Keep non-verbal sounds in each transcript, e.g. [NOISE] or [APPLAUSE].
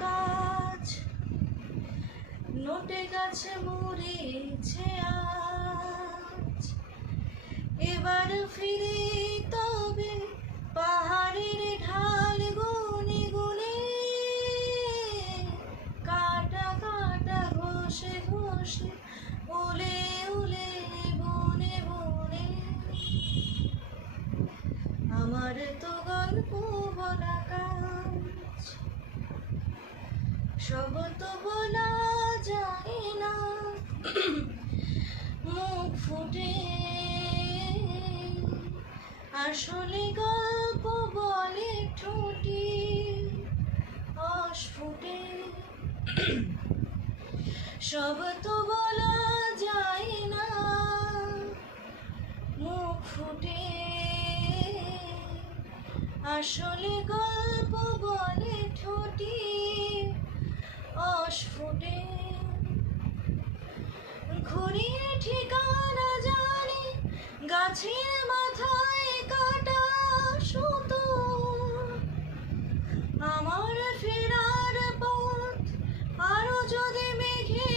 কাজ। নোটে গাছে মরেছে আজ। এবার ফিরে তবে পাহাড়ের ঢাল গুনে গুনে। কাটা কাটা ঘষে ঘষে উলে উলে বনে বনে। আমার তো গল্প সব তো বলা যায় না। মুখ ফুটে। আসলে গল্প বলে ঠোঁটি। অস্ফুটে সব তো বলা যায় না। মুখ ফুটে। আসলে গল্প বলে আমার ফেরার পথ আরও যদি মেঘে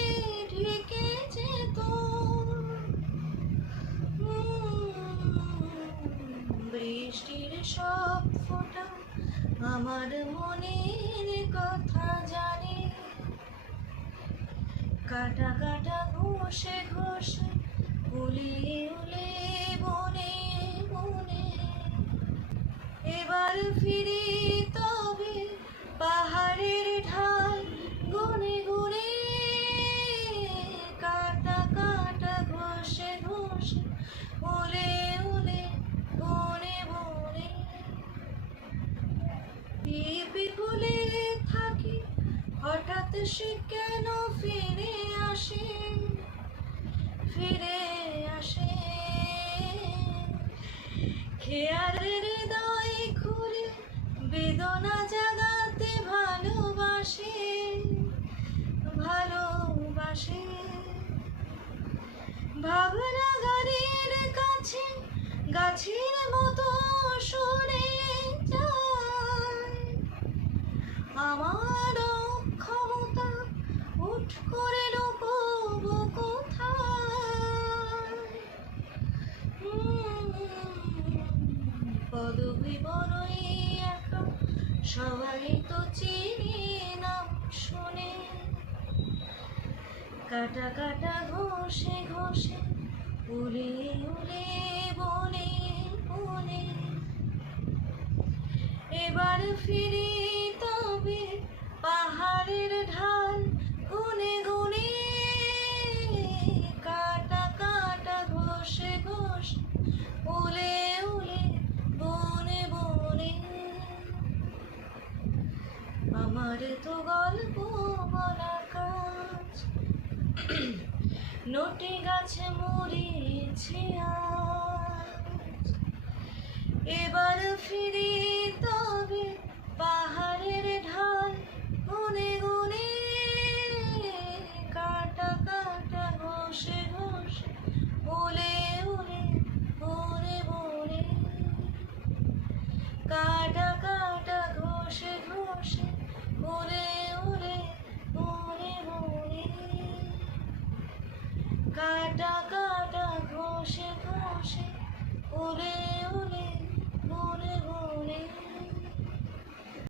ঢেকে যেত বৃষ্টির সব ফোঁটা আমার মনের কথা জানি। কাটা কাটা ঘষে ঘষে উলে উলে বনে বনে এবার ফিরি ঢাল গুনে গুনে কাটা কাটা ঘষে ঘষে, উলে উলে, বনে বনে। পিপি থাকি, হঠাৎ সে কেন ফিরে আসে? ফিরে আসে। খেয়ালের হৃদয় খুলে বেদনা জাগাতে গাছের মতো সরে যায়। আমার ক্ষমতা উঠ করে পদবী সবাই তো চিনি নাম শুনে। কাটা কাটা ঘষে ঘষে উলে উলে এবার ফিরি তবে পাহাড়ের ঢাল গুনে গুনে কাটা কাটা ঘষে ঘষে, উলে উলে, বনে বনে। আমার তো গল্প বলা কাজ, [CLEARS THROAT] নোটে গাছে মরেছে